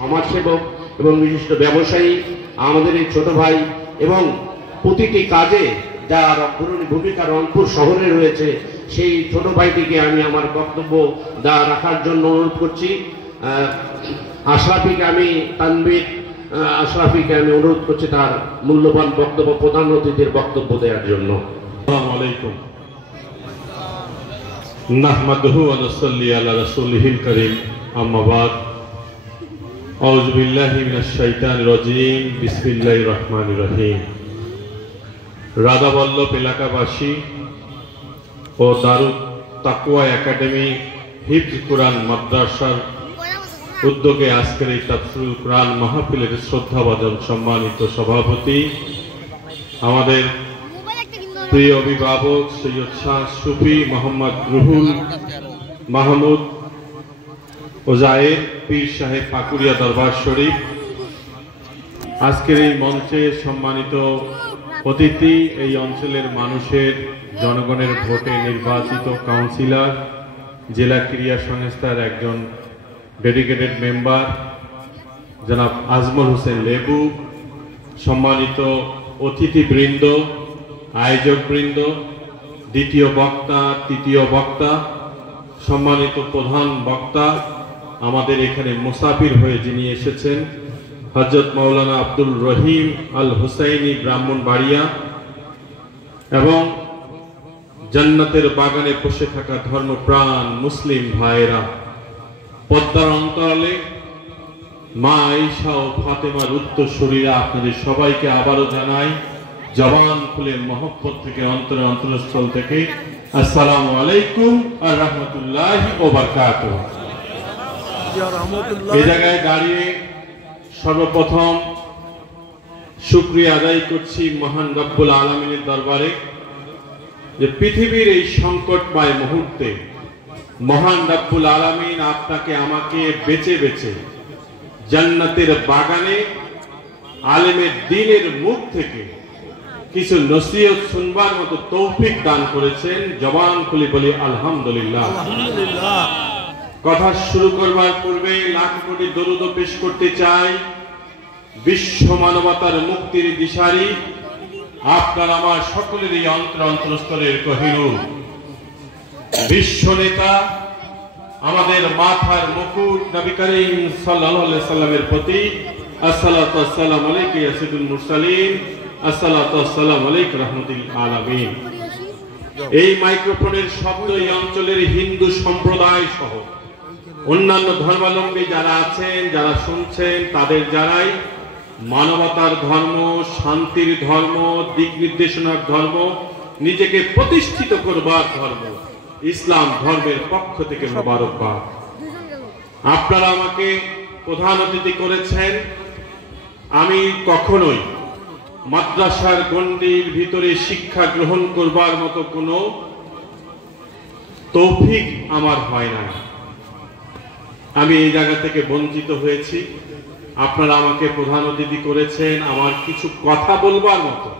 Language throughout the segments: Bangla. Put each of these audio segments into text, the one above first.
সমাজসেবক এবং বিশিষ্ট ব্যবসায়ী আমাদের এই ছোট ভাই এবং প্রতিটি কাজে যার অগ্রণী ভূমিকা রংপুর শহরে রয়েছে সেই ছোট ভাইটিকে আমি আমার বক্তব্য রাখার জন্য অনুরোধ করছি। আশরাফিকে আমি তানভীর আশরাফিকে আমি অনুরোধ করছি তার মূল্যবান বক্তব্য প্রধান অতিথির বক্তব্য দেওয়ার জন্য। আসসালামু আলাইকুম। নাহমাদুহু ওয়া নুসাল্লি আলা রাসূলিহিল কারীম, আম্মা বাদ। আউযু বিল্লাহি মিনাশ শাইতানির রাজীম, বিসমিল্লাহির রহমানির রহিম। রাধাবল্লভ এলাকাবাসী ও দারুত তাকওয়া একাডেমি হিফজ কুরআন মাদ্রাসার উদ্যোগে আজকের এই তাফসীরুল কুরআন মাহফিলের শ্রদ্ধাভাজন সম্মানিত সভাপতি, আমাদের প্রিয় অভিভাবক সৈয়দ শাহ সুফি মোহাম্মদ রুহুল মাহমুদ ওজায়ের পীর সাহেব পাকুড়িয়া দরবার শরীফ, আজকের এই মঞ্চে সম্মানিত অতিথি, এই অঞ্চলের মানুষের জনগণের ভোটে নির্বাচিত কাউন্সিলর, জেলা ক্রীড়া সংস্থার একজন ডেডিকেটেড মেম্বার জনাব আজমল হোসেন লেবু, সম্মানিত অতিথিবৃন্দ, আয়োজকবৃন্দ, দ্বিতীয় বক্তা, তৃতীয় বক্তা, সম্মানিত প্রধান বক্তা, আমাদের এখানে মুসাফির হয়ে যিনি এসেছেন হযরত মাওলানা আব্দুল রহিম আল হুসাইনি ব্রাহ্মণবাড়িয়া, এবং জান্নাতের বাগানে বসে থাকা ধর্মপ্রাণ মুসলিম ভাইয়েরা, পদ্মার অন্তরালে মা আয়েশা ও ফাতেমার উত্তরসূরিরা, আপনাদের সবাইকে আবারও জানাই জবান খুলে মহব্বত থেকে অন্তরে অন্তরস্থল থেকে আসসালামু আলাইকুম ওয়া রাহমাতুল্লাহি ওয়া বারাকাতুহু। এই জায়গায় দাঁড়িয়ে সর্বপ্রথম শুকরিয়া আদায় করছি মহান রব্বুল আলামিনের দরবারে যে পৃথিবীর এই সংকটময় মুহূর্তে মহান রব্বুল আলামিন আপনাকে আমাকে বেছে বেছে জান্নাতের বাগানে আলেমের দ্বীনের মুখ থেকে কিছু নসিহত শুনবার মতো তৌফিক দান করেছেন। জবান খুলে বলি আলহামদুলিল্লাহ। কথা শুরু করবার পূর্বে লাখ কোটি দরুদ পেশ করতে চাই বিশ্ব মানবতার মুক্তির দিশারি আপনার আমার সকলেরই অন্তরস্থলের কোহিনূর বিশ্ব নেতা, আমাদের মাথার মুকুট নবী করিম সাল্লাল্লাহু আলাইহি সাল্লামের প্রতি আসসালাতু ওয়াসসালামু আলাইকা ইয়া সাইয়্যিদুল মুরসালিন, আসসালাতু ওয়াসসালামু আলাইকা রাহমাতুল আলামিন। এই মাইক্রোফোনের শব্দ এই অঞ্চলের হিন্দু সম্প্রদায় সহ অন্যান্য ধর্মাবলম্বী যারা আছেন, যারা শুনছেন, তাদের যারাই মানবতার ধর্ম, শান্তির ধর্ম, দিক নির্দেশনার ধর্ম, নিজেকে প্রতিষ্ঠিত করবার ধর্ম ইসলাম ধর্মের পক্ষ থেকে মোবারকবাদ। আপনারা আমাকে প্রধান অতিথি করেছেন। আমি কখনোই মাদ্রাসার গণ্ডির ভিতরে শিক্ষা গ্রহণ করবার মতো কোনো তৌফিক আমার হয় না। আমি এই জায়গা থেকে বঞ্চিত হয়েছি। আপনারা আমাকে প্রধান অতিথি করেছেন, আমার কিছু কথা বলবার মতো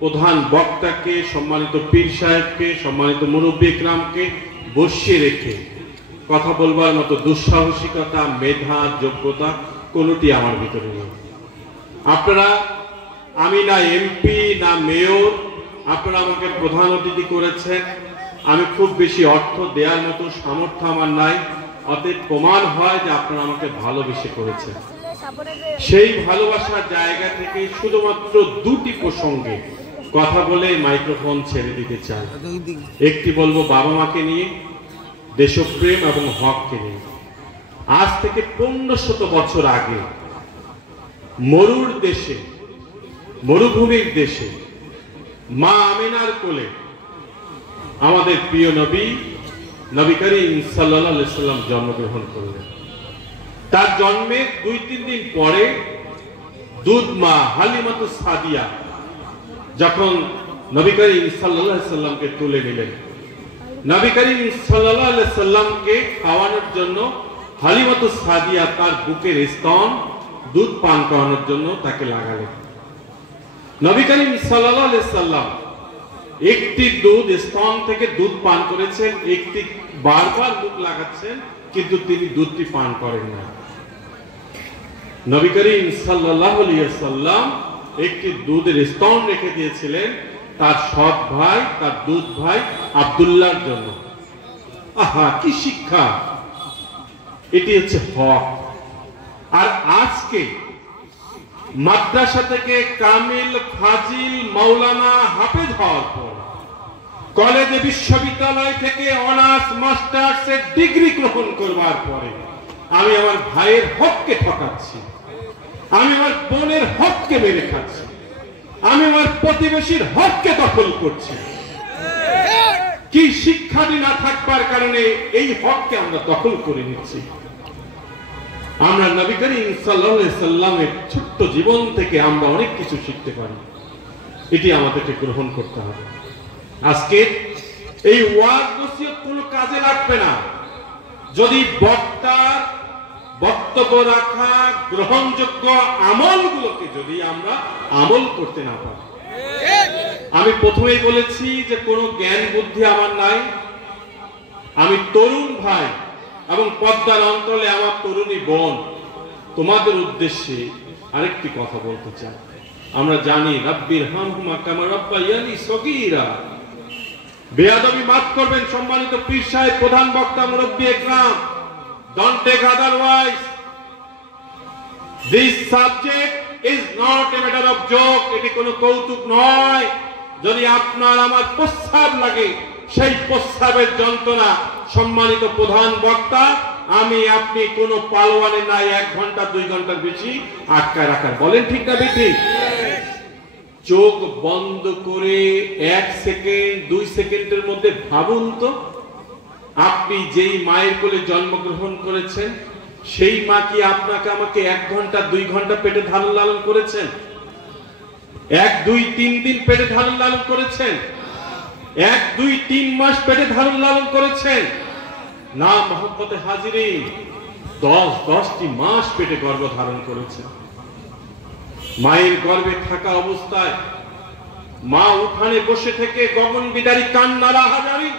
প্রধান বক্তাকে, সম্মানিত পীর সাহেবকে, সম্মানিত মুরব্বী ইকরামকে বসিয়ে রেখে কথা বলবার মতো দুঃসাহসিকতা, মেধা, যোগ্যতা কোনোটি আমার ভিতরে নেই। আপনারা, আমি না এমপি না মেয়র, আপনারা আমাকে প্রধান অতিথি করেছেন। আমি খুব বেশি অর্থ দেওয়ার মতো সামর্থ্য আমার নাই, অতএব প্রমাণ হয় যে আপনারা আমাকে ভালোবেসে করেছেন। সেই ভালোবাসার জায়গা থেকে শুধুমাত্র দুটি প্রসঙ্গে কথা বলে মাইক্রোফোন ছেড়ে দিতে চাই। একটি বলবো বাবা মাকে নিয়ে, দেশপ্রেম এবং হককে নিয়ে। আজ থেকে 1500 বছর আগে মরুর দেশে, মরুভূমির দেশে মা আমিনার কোলে আমাদের প্রিয় নবী নবী করিম সাল্লাল্লাহু আলাইহি সাল্লাম জন্মগ্রহণ করলেন। তার জন্মের 2-3 দিন পরে দুধ মা হালিমাতুস সাদিয়া যখন নবী করিম সাল্লাল্লাহু আলাইহি সাল্লামকে তুলে নিলেন, নবী করিম সাল্লাল্লাহু আলাইহি সাল্লামকে খাওয়ানোর জন্য হালিমাতুস সাদিয়া তার বুকের স্তন দুধ পান করানোর জন্য তাকে লাগালেন। নবী করিম সাল্লাল্লাহু আলাইহি সাল্লাম একটি দুধ স্তন থেকে দুধ পান করেছেন, একটি বারবার মুখ লাগাচ্ছেন, কিন্তু তিনি দুধটি পান করেন না। নবী করিম সাল্লাল্লাহু আলাইহি সাল্লাম একটি দুধের স্তন রেখে দিয়েছিলেন তার সৎ ভাই, তার দুধ ভাই আব্দুল্লাহর জন্য। আহা, কি শিক্ষা! এটি হচ্ছে হক। আর আজকে মাদ্রাসা থেকে কামিল, ফাজিল, মাওলানা, হাফেজ হওয়ার পর কলেজে, বিশ্ববিদ্যালয় থেকে অনার্স, মাস্টার্স এর ডিগ্রি গ্রহণ করবার পরে আমি আমার ভাইয়ের হককে ঠকাচ্ছি, আমি আমার বোনের হককে মেরে খাচ্ছি, আমি আমার প্রতিবেশীর হককে দখল করছি। কি শিক্ষাটি না থাকবার কারণে এই হককে আমরা দখল করে নিচ্ছি। আমরা নবী করিম সাল্লাল্লাহু আলাইহি সাল্লামের ছোট্ট জীবন থেকে আমরা অনেক কিছু শিখতে পারি, এটি আমাদেরকে গ্রহণ করতে হবে। আজকে এই ওয়াজ নসিহত কোনো কাজে লাগবে না যদি বক্তার বক্তব্য রাখা গ্রহণযোগ্য আমলগুলোকে যদি আমরা আমল করতে না পারি। আমি প্রথমেই বলেছি যে কোনো জ্ঞান বুদ্ধি আমার নাই। আমি তরুণ ভাই এবং পদ্মার অঞ্চলে আমার তরুণী বোন, তোমাদের উদ্দেশ্যে আরেকটি কথা বলতে চাই। আমরা জানি রাব্বির হামহুমা কামা রাব্বায়ানি সগীরা। বেয়াদবি মাফ করবেন সম্মানিত পীর সাহেব, প্রধান বক্তা, মুরব্বী একরাম, don't take otherwise. This subject is not a matter of joke. এটি কোনো কৌতুক নয়। যদি আপনার আমার প্রস্রাব লাগে, সেই প্রস্রাবের যন্ত্রণা সম্মানিত প্রধান বক্তা, আমি আপনি কোনো পালোয়ানে নাই 1 ঘন্টা 2 ঘন্টার বেশি আটকায় রাখার। বলেন ঠিক না ঠিক? চোখ বন্ধ করে 1 সেকেন্ড 2 সেকেন্ডের মধ্যে ভাবুন তো, আপনি যেই মায়ের কোলে জন্মগ্রহণ করেছেন সেই মা কি আপনাকে আমাকে 1 ঘন্টা 2 ঘন্টা পেটে ধারণ লালন করেছেন? 1 2 3 দিন পেটে ধারণ লালন করেছেন? 1 2 3 মাস পেটে ধারণ লালন করেছেন? না মহব্বতে হাজিরিন, 10টি মাস পেটে গর্ভ ধারণ করেছেন। মায়ের গর্ভে থাকা অবস্থায় মা উঠানে বসে থেকে গগন বিদারী কান্নার আহাজারি,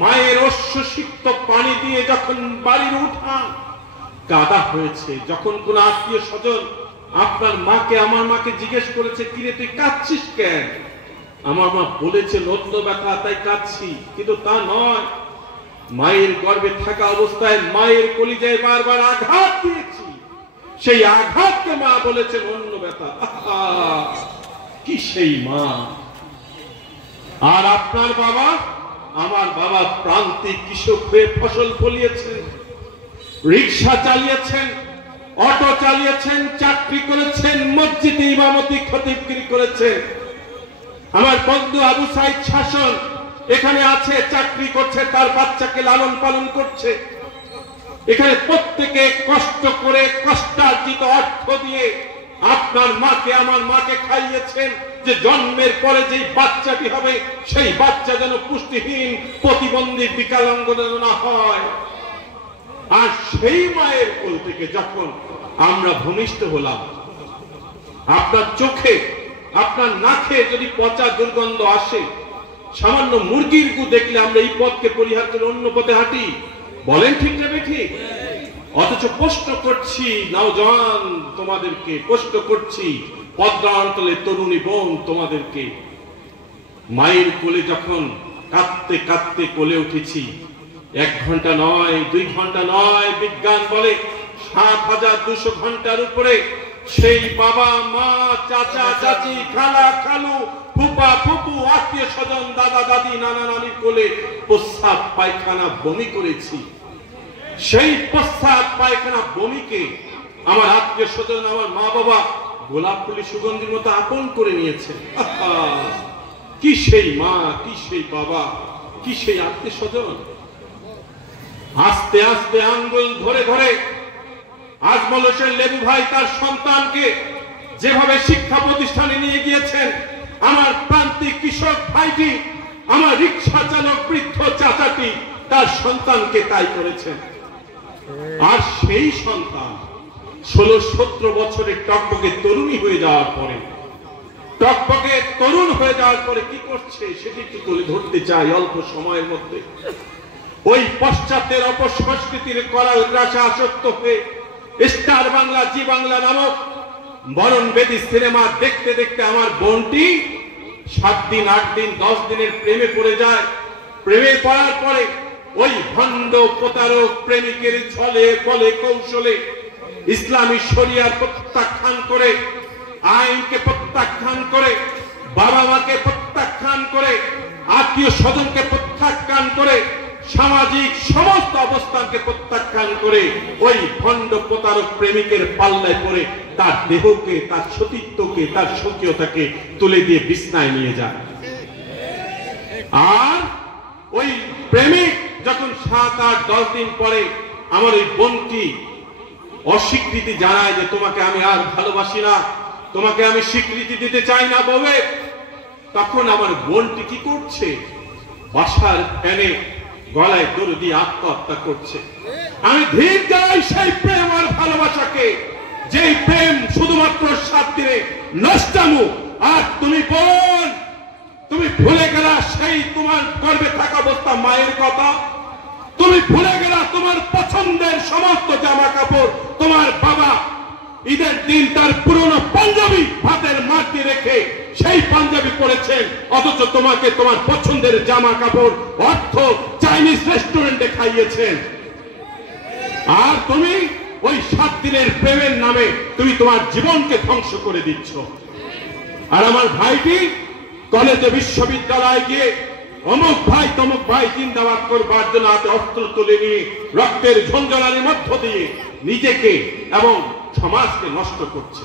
মায়ের অশ্বসিক্ত পানি দিয়ে যখন বাড়ির উঠান কাদা হয়েছে, যখন কোন আত্মীয় স্বজন আপনার মাকে, আমার মাকে জিজ্ঞেস করেছে, কিরে তুই কাঁদছিস কেন? আমার মা বলেছে নদ্য ব্যথা তাই কাঁদছি, কিন্তু তা নয়। মায়ের গর্ভে থাকা অবস্থায় মায়ের কলিজায় বারবার আঘাত দিয়েছি, সেই আঘাতকে মা বলেছেন অন্য ব্যথা। কি সেই মা! আর আপনার বাবা, আমার বাবা প্রান্তিক কৃষক হয়ে ফসল ফলিয়েছেন, রিক্সা চালিয়েছেন, অটো চালিয়েছেন, চাকরি করেছেন, মসজিদে ইমামতি খতিবগিরি করেছেন। আমার বন্ধু আবু সাইদ শাসন এখানে আছে, চাকরি করছে, তার বাচ্চাকে লালন পালন করছে। এখানে প্রত্যেকে কষ্ট করে কষ্টার্জিত অর্থ দিয়ে আপনার মাকে, আমার মাকে খাইয়েছেন, যে জন্মের পরে যেই বাচ্চাটি হবে সেই বাচ্চা যেন পুষ্টিহীন, প্রতিবন্ধী, বিকলাঙ্গ না হয়। আর সেই মায়ের কোল থেকে যখন আমরা ভূমিষ্ঠ হলাম, আপনার চোখে, আপনার নাকে যদি পচা দুর্গন্ধ আসে, সামান্য মুরগির গু দেখলে আমরা এই পথকে পরিহার করে অন্য পথে হাঁটি। বলেন ঠিক না ঠিক? অথচ প্রশ্ন করছি নওজওয়ান তোমাদেরকে, প্রশ্ন করছি পদ্মা অঞ্চলের তরুণী বোন তোমাদেরকে, মায়ের কোলে যখন কাঁদতে কাঁদতে কোলে উঠেছি, 1 ঘন্টা নয়, 2 ঘন্টা নয়, বিজ্ঞান বলে 7200 ঘন্টার উপরে সেই বাবা, মা, চাচা, চাচি, খালা, খালু, ফুপা, ফুপু, আত্মীয় স্বজন, দাদা, দাদি, নানা, নানির কোলে প্রস্রাব, পায়খানা, বমি করেছি। সেই প্রস্রাব, পায়খানা, বমিকে আমার আত্মীয় স্বজন, আমার মা বাবা গোলাপ ফুলি সুগন্ধির মতো আপন করে নিয়েছে। কি সেই মা, কি সেই বাবা, কি সেই আত্মীয় স্বজন! আস্তে আস্তে আঙ্গুল ধরে ধরে আজমল হোসেন লেবু ভাই তার সন্তানকে যেভাবে শিক্ষা প্রতিষ্ঠানে নিয়ে গিয়েছেন, আমার প্রান্তিক কৃষক ভাইটি, আমার রিক্সা চালক বৃদ্ধ চাচাটি তার সন্তানকে তাই করেছেন। আর সেই সন্তান 16-17 বছরের টকবকে তরুণী হয়ে যাওয়ার পরে, টকবকে তরুণ হয়ে যাওয়ার পরে কি করছে সেটি একটু তুলে ধরতে চাই অল্প সময়ের মধ্যে। ওই পশ্চাতের অপসংস্কৃতির করাল গ্রাসে আসক্ত হয়ে স্টার বাংলা, জি বাংলা নামক বরণ বেদী সিনেমা দেখতে দেখতে আমার বোনটি 7 দিন 8 দিন 10 দিনের প্রেমে পড়ে যায়। প্রেমে পড়ার পরে ওই ভণ্ড প্রতারক প্রেমিকের ছলে বলে কৌশলে ইসলামী শরিয়ার প্রত্যাখ্যান করে, আইনকে প্রত্যাখ্যান করে, বাবা মাকে প্রত্যাখ্যান করে, আত্মীয় স্বজনকে প্রত্যাখ্যান করে, সামাজিক সমস্ত অবস্থানকে প্রত্যাখ্যান করে ওই ভণ্ড প্রতারক প্রেমিকের পাল্লায় পড়ে তার দেহকে, তার সতীত্বকে, তার স্বকীয়তাকে তুলে দিয়ে বিছনায় নিয়ে যায়। আর ওই প্রেমিক যখন 7, 8, 10 দিন পরে আমার ওই বোনটি অস্বীকৃতি জানায় যে তোমাকে আমি আর ভালোবাসি না, তোমাকে আমি স্বীকৃতি দিতে চাই না বউয়ে, তখন আমার বোনটি কি করছে? বাসার ফ্যানে গলায় দড়ি দিয়ে আত্মহত্যা করছে। আমি ধীর জানাই সেই প্রেম আর ভালোবাসাকে, যেই প্রেম শুধুমাত্র 7 দিনে নষ্টামু। আর তুমি বোন, তুমি ভুলে গেলা সেই তোমার গর্ভে থাকা অবস্থা মায়ের কথা, তুমি ভুলে গেলা তোমার পছন্দের সমস্ত জামা কাপড় তোমার বাবা ঈদের দিন তার পুরনো পাঞ্জাবি ভাতের মাটি রেখে সেই পাঞ্জাবি পরেছেন, অথচ তোমাকে তোমার পছন্দের জামা কাপড় অর্থ চাইনিজ রেস্টুরেন্টে খাইয়েছেন। আর তুমি ওই 7 দিনের প্রেমের নামে তুমি তোমার জীবনকে ধ্বংস করে দিচ্ছ। আর আমার ভাইটি কলেজে বিশ্ববিদ্যালয়ে গিয়ে অমুক ভাই তমুক ভাই জিন্দাবাদ করবার জন্য হাতে অস্ত্র তুলে নিয়ে রক্তের ঝঞ্ঝানির মধ্য দিয়ে নিজেকে এবং সমাজকে নষ্ট করছে।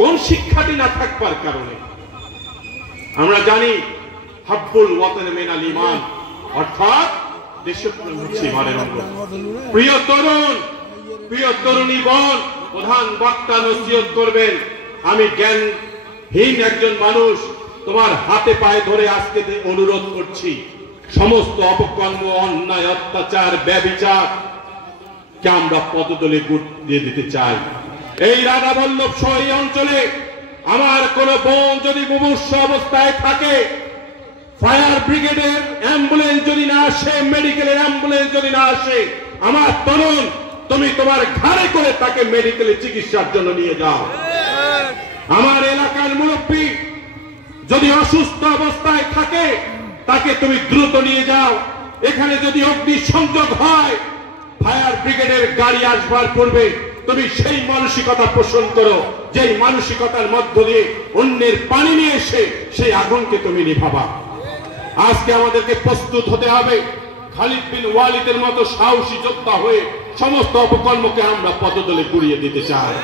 কোন শিক্ষাটি না থাকবার কারণে? আমরা জানি হাব্বুল ওয়াতান মিনাল ঈমান, অর্থাৎ দেশপ্রেম হচ্ছে ঈমানের অঙ্গ। প্রিয় তরুণ, প্রিয় তরুণী বোন, প্রধান বক্তা নসিহত করবেন। আমি জ্ঞানহীন একজন মানুষ, তোমার হাতে পায়ে ধরে আজকে অনুরোধ করছি, সমস্ত অপকর্ম, অন্যায়, অত্যাচার, ব্যভিচার কে আমরা পদতলে গুটিয়ে দিতে চাই। এই রাধাবল্লভ সহ এই অঞ্চলে আমার কোন বোন যদি মুমূর্ষু অবস্থায় থাকে, ফায়ার ব্রিগেডের অ্যাম্বুলেন্স যদি না আসে, মেডিকেলের অ্যাম্বুলেন্স যদি না আসে, আমার তরুণ তুমি তোমার ঘাড়ে করে তাকে মেডিকেলে চিকিৎসার জন্য নিয়ে যাও। আমার এলাকার মুরব্বী যদি অসুস্থ অবস্থায় থাকে, তাকে তুমি দ্রুত নিয়ে যাও। এখানে যদি অগ্নিসংযোগ হয়, ফায়ার ব্রিগেডের গাড়ি আসবার পূর্বে তুমি সেই মানসিকতা পোষণ করো, যেই মানসিকতার মধ্য দিয়ে অন্যের পানি নিয়ে এসে সেই আগুনকে তুমি নিভাবা। আজকে আমাদেরকে প্রস্তুত হতে হবে, খালিদ বিন ওয়ালিদের মতো সাহসী যোদ্ধা হয়ে সমস্ত অপকর্মকে আমরা পদতলে গুড়িয়ে দিতে চাই।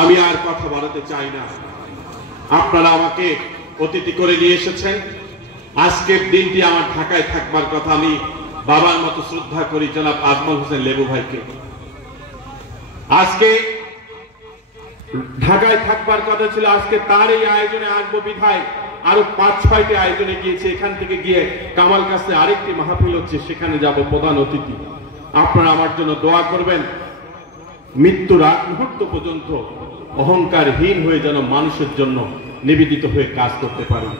আমি আর কথা বাড়াতে চাই না। আপনারা আমাকে অতিথি করে নিয়ে এসেছেন। আজকের দিনটি আমার ঢাকায় থাকবার কথা। আমি বাবার মতো শ্রদ্ধা করি জনাব আজমল হোসেন লেবু ভাইকে। আজকে ঢাকায় থাকবার কথা ছিল, আজকে তার এই আয়োজনে আসবো বিধায় আরো 5-6টি আয়োজনে গিয়েছে। এখান থেকে গিয়ে কামাল কাছে আরেকটি মাহফিল হচ্ছে, সেখানে যাব প্রধান অতিথি। আপনারা আমার জন্য দোয়া করবেন, মৃত্যুর আগ মুহূর্ত পর্যন্ত অহংকারহীন হয়ে যেন মানুষের জন্য নিবেদিত হয়ে কাজ করতে পারি।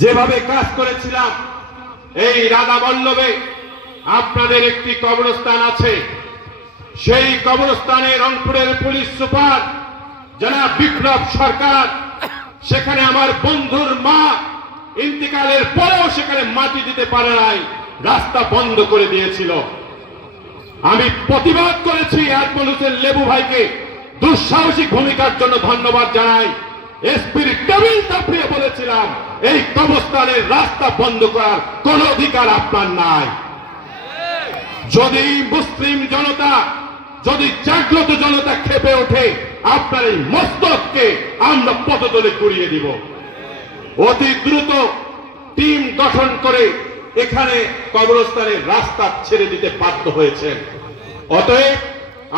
যেভাবে কাজ করেছিলাম এই রাধাবল্লভে, আপনাদের একটি কবরস্থান আছে, সেই কবরস্থানে রংপুরের পুলিশ সুপার জনাব বিপ্লব সরকার, সেখানে আমার বন্ধুর মা ইন্তিকালের পরেও সেখানে মাটি দিতে পারে নাই, রাস্তা বন্ধ করে দিয়েছিল। আমি প্রতিবাদ করেছি। আজমল হোসেন লেবু ভাইকে দুঃসাহসিক ভূমিকার জন্য ধন্যবাদ জানাই। এসপির টেবিল চাপিয়ে বলেছিলাম, এই কবরস্থানের রাস্তা বন্ধ করার কোন অধিকার আপনার নাই। যদি মুসলিম জনতা, যদি জাগ্রত জনতা ক্ষেপে ওঠে, আপনার এই মস্তককে আমরা পদতলে গুড়িয়ে দিব। অতি দ্রুত টিম গঠন করে এখানে কবরস্থানের রাস্তা ছেড়ে দিতে বাধ্য হয়েছেন। অতএব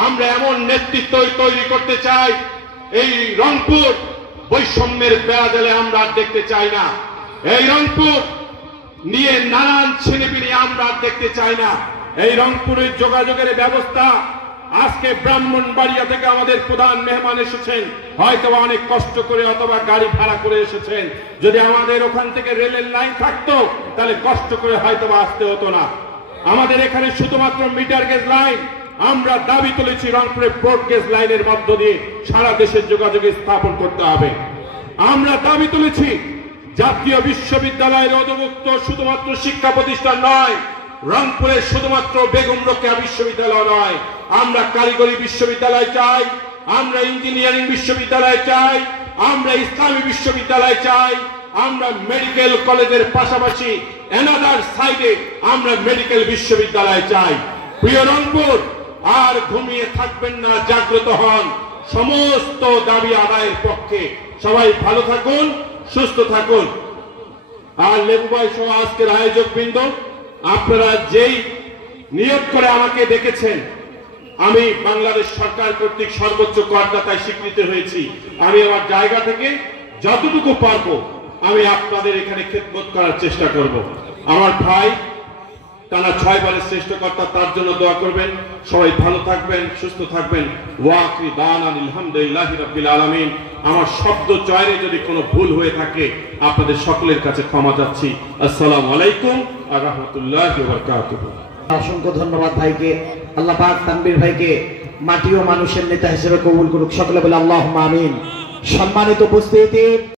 আমরা এমন নেতৃত্ব তৈরি করতে চাই, এই রংপুর বৈষম্যের বেড়াজালে আমরা দেখতে চাই না। এই রংপুর নিয়ে নানান ছিনিমিনি আমরা দেখতে চাই না। এই রংপুরের যোগাযোগের ব্যবস্থা, আজকে ব্রাহ্মণবাড়িয়া থেকে আমাদের প্রধান মেহমান এসেছেন, হয়তো অনেক কষ্ট করে অথবা গাড়ি ভাড়া করে এসেছেন। যদি আমাদের ওখান থেকে রেলের লাইন থাকতো, তাহলে কষ্ট করে হয়তো আসতে হতো না। আমাদের এখানে শুধুমাত্র মিটার গেজ লাইন, আমরা দাবি তুলেছি রংপুরে ব্রডগেজ লাইনের মধ্য দিয়ে সারা দেশের যোগাযোগ স্থাপন করতে হবে। আমরা দাবি তুলেছি জাতীয় বিশ্ববিদ্যালয়ের অধিভুক্ত শুধুমাত্র শিক্ষা প্রতিষ্ঠান নয়, রংপুরের শুধুমাত্র বেগম রোকেয়া বিশ্ববিদ্যালয় নয়, আমরা কারিগরি বিশ্ববিদ্যালয় চাই, আমরা ইঞ্জিনিয়ারিং বিশ্ববিদ্যালয় চাই, আমরা ইসলামী বিশ্ববিদ্যালয় চাই, আমরা মেডিকেল কলেজের পাশাপাশি অ্যানাদার সাইডে আমরা মেডিকেল বিশ্ববিদ্যালয় চাই। প্রিয় রংপুর, আর ঘুমিয়ে থাকবেন না, জাগ্রত হন, সমস্ত দাবি আদায়ের পক্ষে। সবাই ভালো থাকুন, সুস্থ থাকুন। আর লেবু ভাই সহ আজকের আয়োজক বৃন্দ, আপনারা যেই নিয়োগ করে আমাকে ডেকেছেন, আমি বাংলাদেশ সরকার কর্তৃক সর্বোচ্চ করদাতায় স্বীকৃতি হয়েছি। আমি আমার জায়গা থেকে যতটুকু পারবো আমি আপনাদের এখানে খেদমত করার চেষ্টা করব। আমার ভাই টানা 6 বারের শ্রেষ্ঠকর্তা, তার জন্য দোয়া করবেন। সবাই ভালো থাকবেন, সুস্থ থাকবেন। ওয়াকিরি দাওয়ানা আলহামদুলিল্লাহি রাব্বিল আলামিন। আমার শব্দ চয়নে যদি কোনো ভুল হয়ে থাকে আপনাদের সকলের কাছে ক্ষমা চাচ্ছি। আসসালামু আলাইকুম ওয়া রাহমাতুল্লাহি ওয়া বারাকাতুহু। অসংখ্য ধন্যবাদ ভাইকে। আল্লাহ পাক তানভীর ভাইকে মাটি ও মানুষের নেতা হিসেবে কবুল করুক। সকলে বলে আল্লাহুম্মা আমিন। সম্মানিত উপস্থিতি,